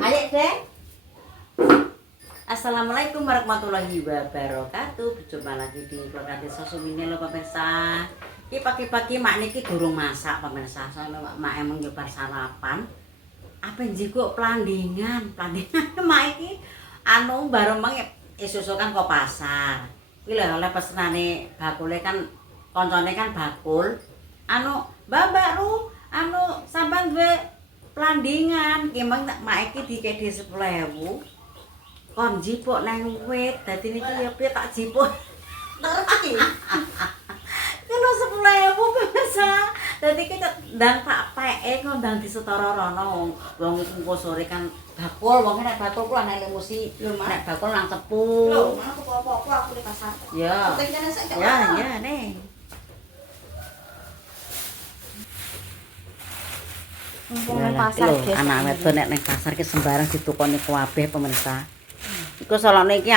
Ayo deh. Assalamualaikum warahmatullahi wabarakatuh. Berjumpa lagi di Keluarga Desa Sumine lho pemirsa. Iki pagi-pagi mak niki durung masak pemirsa. Soalnya mak emang nyoba sarapan. Apa njiko pelandingan mak iki bareng mang isusu kan kok pasar. Kuwi lho oleh pesenane bakule kan koncone kan bakul. Mbak Ru, sampean duwe pelandingan. Ki mang mak iki dikedi 10.000. Kon jipuk nang wit, dadi niki ya piye tak jipuk. Terus iki. Kilo 10.000 pemirsa. Dadi ki ndang tak peke ngundang disetara rono. Wong engko sore kan bakul, wong nek bakul ku ana emosi. Nek bakul nang cepu. Lho, mana tuku apa-apa aku di pasar. Ya. Penting kene sik. Ya, nih. Nang pasar, guys. Anak wedok nek nang pasar ki sembarang ditukoni kabeh pemirsa. Iku salone iki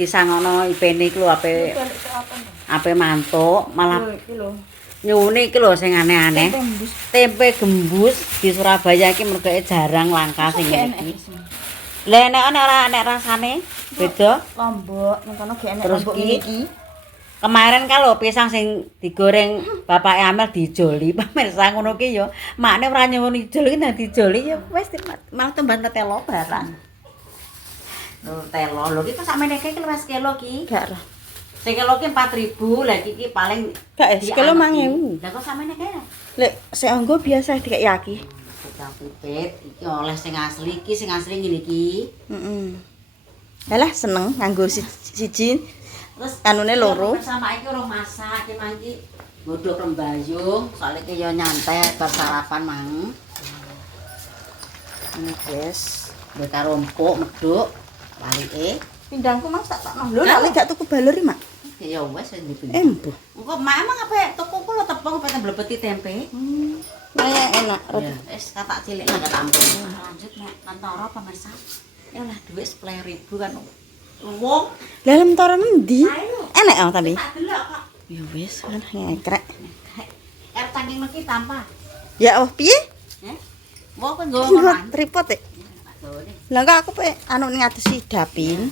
disangono IP-ne iku lho ape mantuk malah iki lho. nyuwune iki lho sing aneh-aneh. Tempe gembus di Surabaya iki mergoke jarang langka sing iki. Lah nek rasane beda. Lombok, nang kono gak enek Terus lombok iki? iki. Kemarin kalau pisang sing digoreng Bapak Amel dijoli pemirsa ngono ki ya makne ora nyuwun ijol iki nek dijoli ya wis malah temban tetelo barang. Telo lho iki sakmene iki wis kilo ki. Gak ora. Sing kilo ki 4.000, lah iki paling Gak sekilo 5.000. Lah kok sakmene kae? Lek sik anggo biasa dikek yaki. Tukang pipit iki oleh sing asli ngene iki. Heeh. Alah seneng nganggo siji. Terus Anune loro. Sama iki urung masak, iki mangki godhog rembayung, soalnya iki ya nyantai bar sarapan mang. Ini guys, karo empuk medhuk walike. Pindangku Mas tak takno. Lho nek gak tuku balur iki, Mak. Ya wis dipindho. Embuh. Engko mak emang apa tuku ku lho tepung pengen blebeti tempe. Enak. Ya, wis katak cilik nang tampung. Lanjut nek kantara pemirsa. Ya lah dhuwit 10.000 kan. Wong Lah lentara endi? ayo Enak tapi. tak delok kok. Ya wis, kan ngekrek. Cangking iki tanpa. Ya oh piye? Mau kok nggo ngono. Tripod e. Lah kok aku pe ngadesi dapin.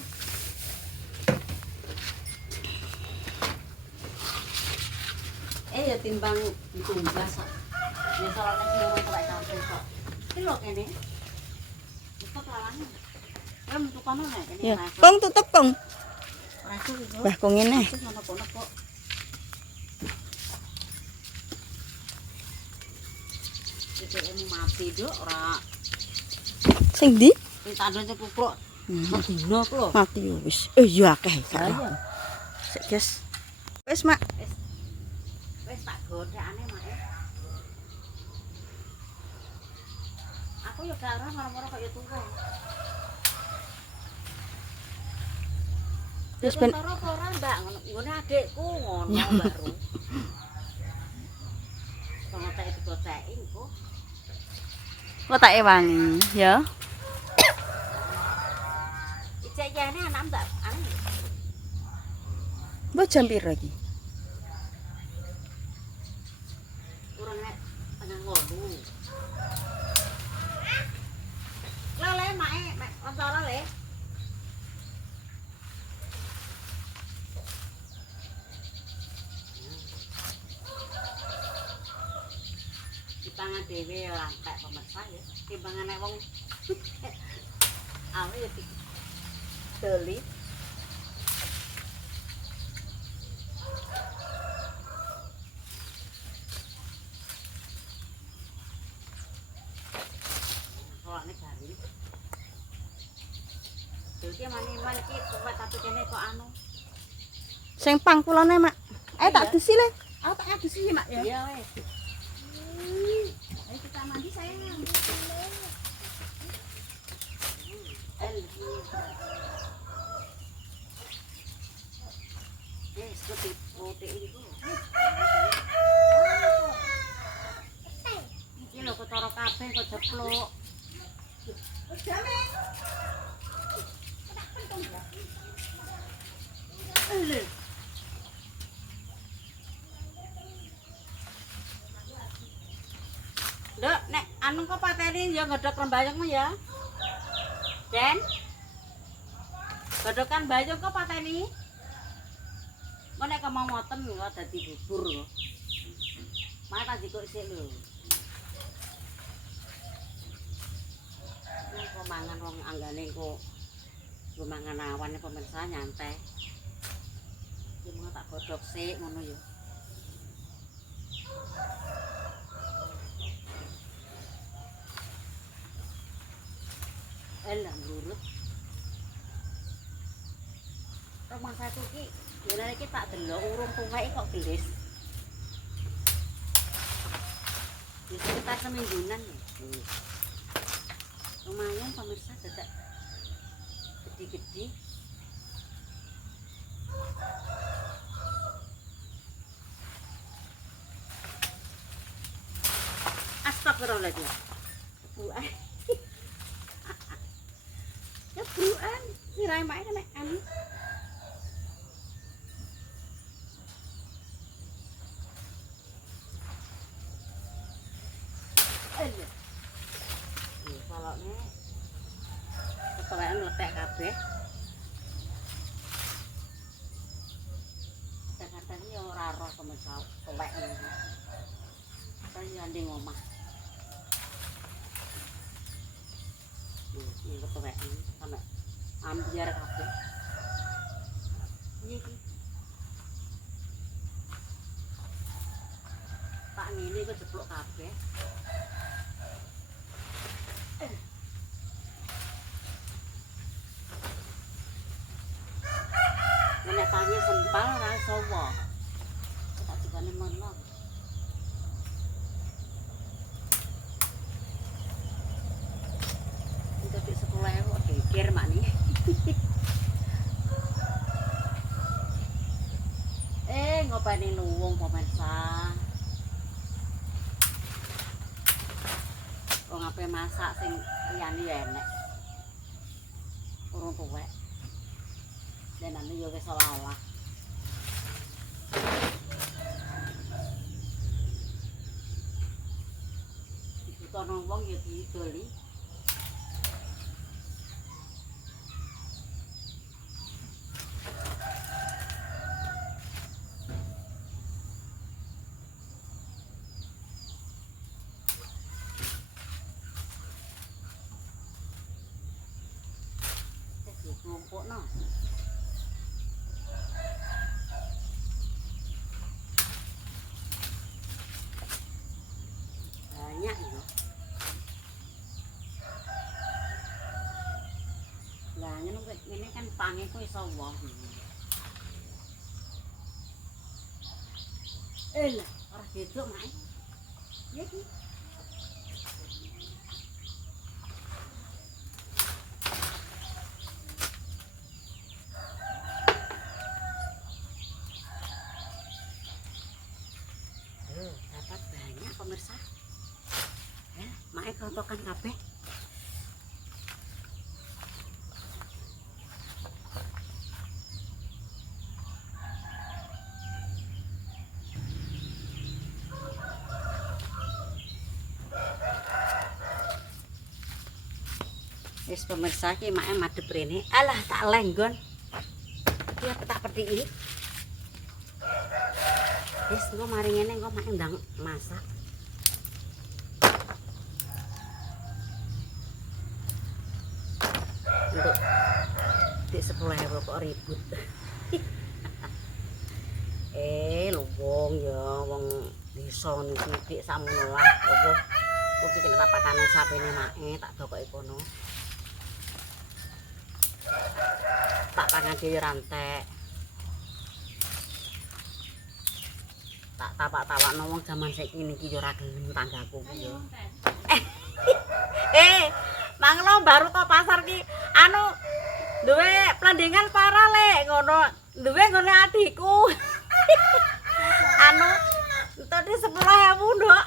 Ya timbang ditumbas kok. Ya soalnya sing ora kok kabeh kok. Iki lho kene. Kok lawange. Ya metu kono nek kene. Ya, Kong tutup Kong. Ora iso iso. Bah Kong ngene. Kono kok. Iki mati nduk ora. Sing ndi? Iki tandone kukruk. Medina ku lho. Mati yo wis. Iya akeh. Iya. Sik, guys. Wis, Mak. Wis tak godhekane mak. Aku yo gak ora moro-moro kok yo turu. Wis ben Ora ora Mbak, nggone adikku ngono baru. Pengotek digoceki engko. kok tak ewangi, ya. Ijek jane anak Mbak anu. Mbok jam piro iki? Urung nek tengah 8. Le mek kontara le. Dipangan dhewe ora entek pemirsa ya. Timbangane wong awe ya doli. Soalnya garing. Jadi mani-man iki kuat tapi kene kok anu. Sing pangkulane, Mak. Ayo tak desi le. Aku tak ngadesi, Mak ya. Iya wes. Ayo kita mandi sayang. Seperti protein itu. Iki lho ketara kabeh kok jeplok. Nduk, nek anu kok pateni ya ngedhek rembayungmu ya. Den. Godhokan Bayu kok pateni. Kok nek kemau moten kok dadi bubur kok. Mak tak jikuk sik lho. Kok mangan wong anggane kok nggo mangan awan pemirsa nyantai. Iki mau tak godhog sik ngono ya. Elah mrurut. Rumah satu ki, dene iki tak delok urung tuwek kok gelis. Wis sekitar semingguan ya. Lumayan pemirsa dadak gede-gede. Astagfirullahaladzim. Buah. Kebuan, sirai mak kena anu. Ayo. Kalau ini ketelaan letek kabeh. Kadang-kadang ya ora roh pemirsa tuwek ngono. Kaya nding omah. Ini ketuwek ini sampe ambiar kabeh. Iki. Tak ngene kok jeblok kabeh. Nek tangi sempal ora iso wae. Tak jebane mono. Untuk di sekolah kok geger mak nih. Ngopeni luwung pemirsa. Wong ape masak sing liyane ya enek. Urung tuwek. Dan anu yo wis salah. Dibutuhno wong ya didoli. Kelompokno. Banyak ya. Lah ngene kan pange ku iso woh. Lah, ora gedhok mak. Ya iki. Dapat banyak pemirsa. Mae kerontokan kabeh. Wis pemirsa ki mae madhep rene. Alah tak lenggon. Iki tak petiki. Wis engko mari ngene engko mak ndang masak. Untuk di 10.000 kok ribut. Luwung ya wong desa niki dik samono lah opo. Kok iki nek pakane sapene make tak dokoki kono. Tak pangan dhewe rantek. Tak tapak-tapakno wong jaman saiki niki ya ora gelem tanggaku ki ya. Manglo baru to pasar ki anu duwe plandhengan para lek ngono. Duwe ngene adikku. Anu entuk di 10.000, Nduk.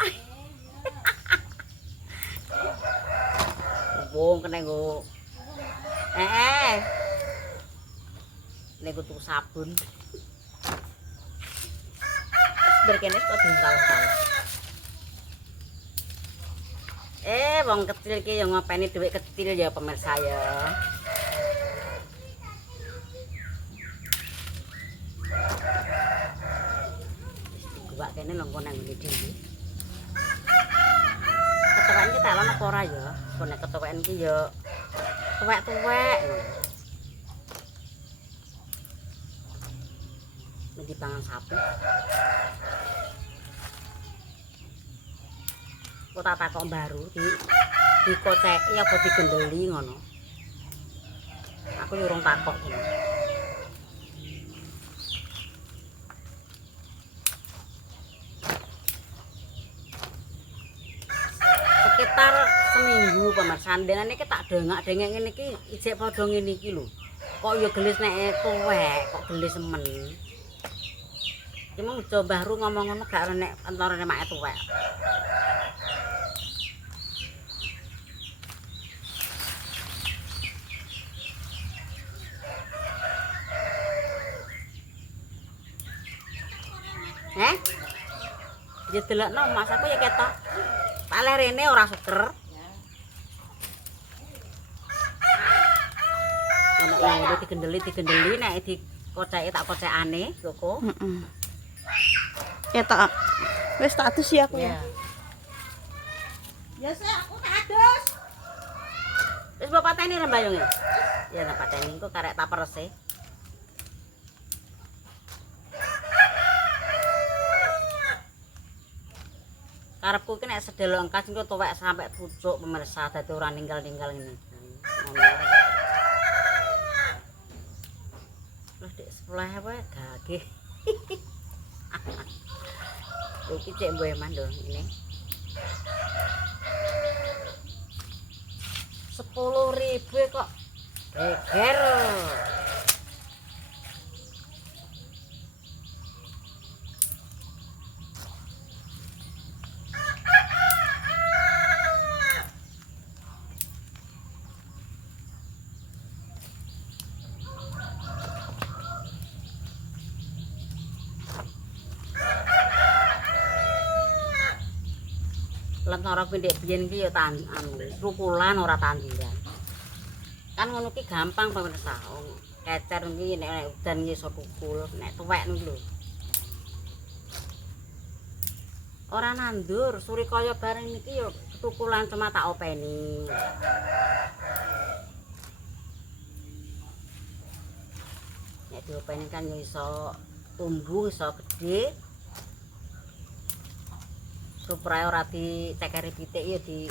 Wong kene nggo. Nek tuku sabun. Berkene kok tinggal-tinggal. Wong kecil ki yang ngopeni duit kecil ya pemirsa ya. Gua kene lho nang ngene dhewe. Ketuwek iki tak ono apa ora ya? Kone ketuwek iki ya tuwek-tuwek ngono. Di pangan sapi. Kok tak takok baru dikoceki apa digendeli ngono. Aku yo urung takok iki. Sekitar seminggu pemirsa ndengane iki tak dengak-dengek ngene iki ijek padha ngene iki lho. Kok yo gelis nek tuwek, kok gelis men. Iki mung Mbah Ru ngomong ngono gak nek entarane mak tuwek. Ya delokno mas aku ya ketok. Tak leh rene ora seger. Ono ya digendeli nek dikoceki tak kocekane koko. Heeh. Ketok. Wis tak adus ya aku ya. Ya sih aku tak adus. Wis mbok pateni rembayung ya. Ya tak pateni engko karek tak perese. Karepku ki nek sedelok engkas engko tuwek sampai pucuk pemirsa dadi ora ninggal-ninggal ngene. Lah dik sebelah wae gage. Iki cek mboe mandol ini. 10.000 kok. Geger. Lentara pindhek biyen iki ya rukulan ora tandiran. Kan ngono ki gampang pemirsa. Kecer iki nek udan iki iso tukul, nek tuwek niku lho. Ora nandur, surikaya bareng iki ya tukulan cuma tak openi. Nek diopeni kan ya iso tumbuh, iso gedhe. Supaya ora dicekeri pitik ya di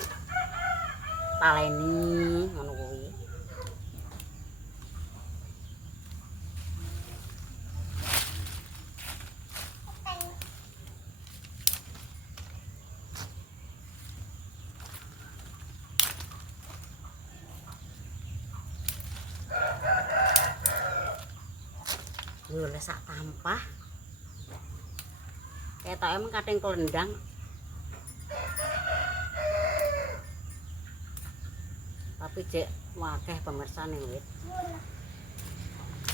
taleni ngono kuwi. Lho lek sak tampah. Ketoke mung kating klendang. Tapi cek wakeh pemirsa ning wit.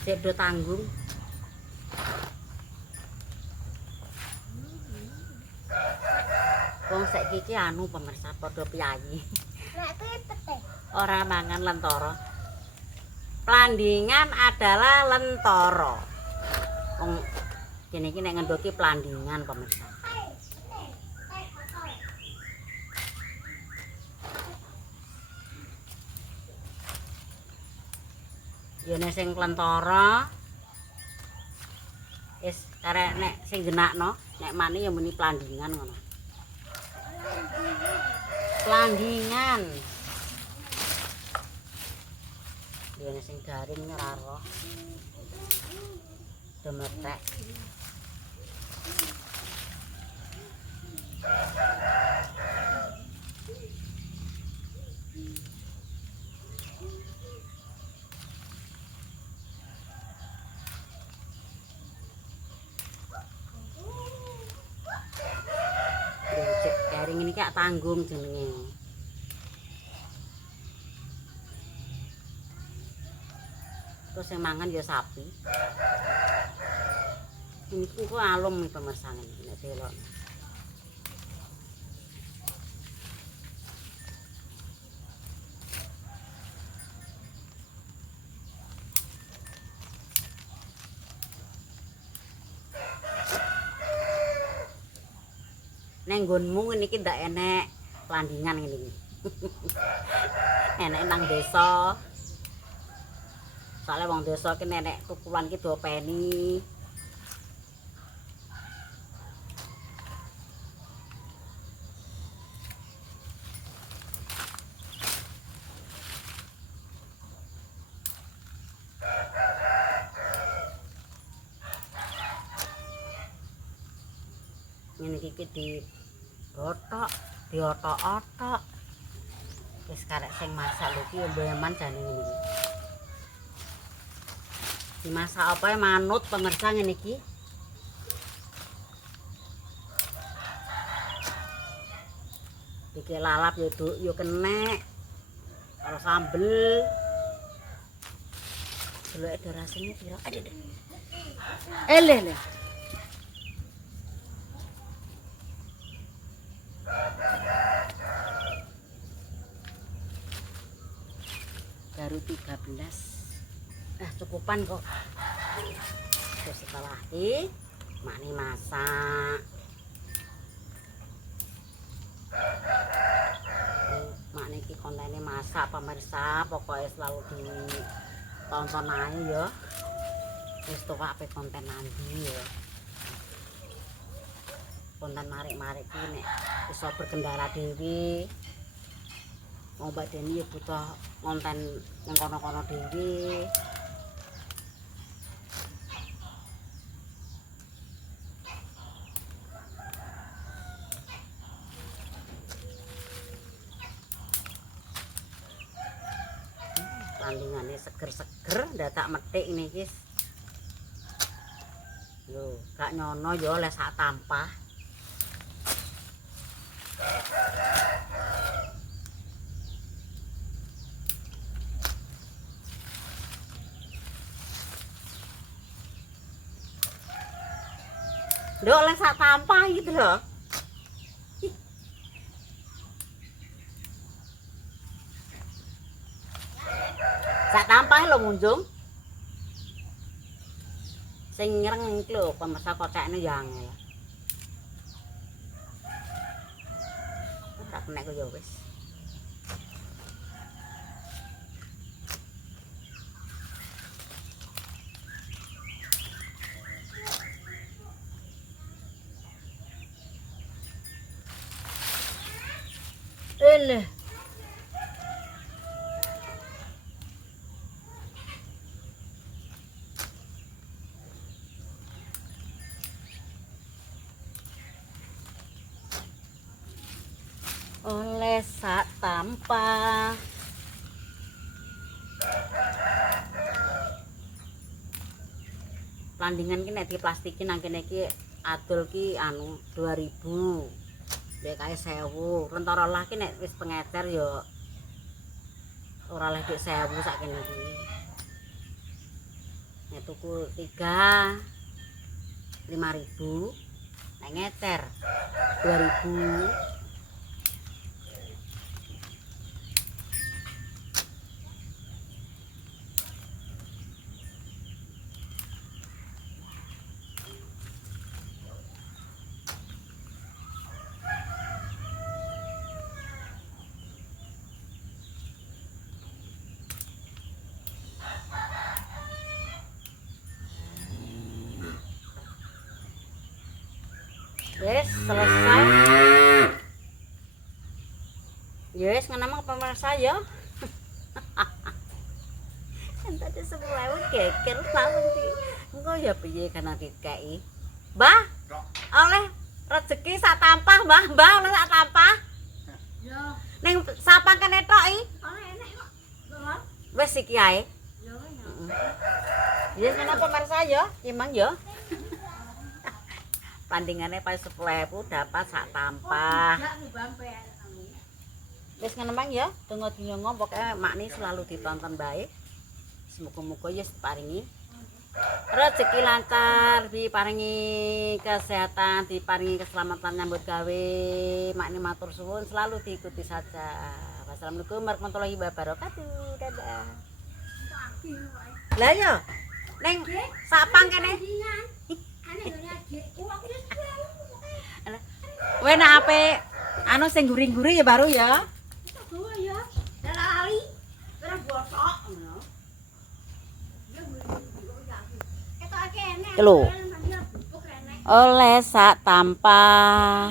Cek do tanggung. Wong saiki iki anu pemirsa padha piyayi. Nek pipet teh. Ora mangan lentara. Plandingan adalah lentara. Wong kene iki nek ngendoki plandingan pemirsa. Ya nek sing klentara wis karek nek sing genakno, nek mani ya muni plandingan ngono. Plandingan. Ya nek sing garing ora roh. Demetek. Garing ini kayak tanggung jenenge. Terus yang mangan ya sapi. Ini kok alum nih pemirsa ini nek delok. Neng nggonmu ngene iki ndak enek landingan ngene iki. Enek nang desa. Soalnya wong desa ki nenek tukulan ki diopeni. Ngene iki di otok, diotok-otok. Wis karek sing masak lho iki mbeman jane ngene iki. Dimasak apa ya manut pemirsa ngene iki. Iki lalap yo kenek. Karo sambel. Delok ada rasane piro? Aduh. Eleh. Baru 13. Cukupan kok. Terus setelah ini makni masak. Makni iki kontene masak pemirsa, pokoknya selalu ditonton aja ya. Wis tuwak pe konten nanti ya. Konten marik-marik ki nek iso berkendara dhewe. Wong Mbak Deni ya butuh konten yang kono-kono dhewe. Landingane seger-seger ndadak metik ini guys. Lho, gak nyono ya oleh sak tampah. Lho oleh sak tampah gitu loh. Sak tampah lho munjung. Sing ngreng iki lho pemirsa kocekne ya angel. Tak nek ya wis. Eleh. Oleh sak tampah. Landingan ki nek diplastiki nang kene iki adol ki anu 2000. Nek kae 1000. Lentara lah ki nek wis pengecer ya ora leh dik 1000 sak kene iki. Nek tuku 3 5.000. Nek ngecer 2000. Yes, selesai. Yes, ngenama pemirsa ya. Tadi 10.000 geger lawan iki. Engko ya piye kana dikeki. Mbah, oleh rezeki sak tampah, Mbah. Mbah oleh sak tampah. Ya, Ning sapang kene tok iki. ana enek kok. Lho, Wis iki ae. ya ya. Yes, ngenama pemirsa ya, timang ya. Tandingannya pas 10.000 dapat sak tampah. Enggak nih bampe. Wis ngenemang ya, tengok dinyongo pokoknya makni selalu ditonton baik. Semoga-moga ya diparingi rezeki lancar, diparingi kesehatan, diparingi keselamatan nyambut gawe. Makni matur suwun selalu diikuti saja. Wassalamualaikum warahmatullahi wabarakatuh. Dadah. Lah ya, neng sapang kene. Ane yo nyagi. Uang wis Kowe nek ape anu sing guring-guring ya baru ya. Gua ya. Dah lali. Terus bosok ngono. Ketok kene. Lho. Oleh sak tampah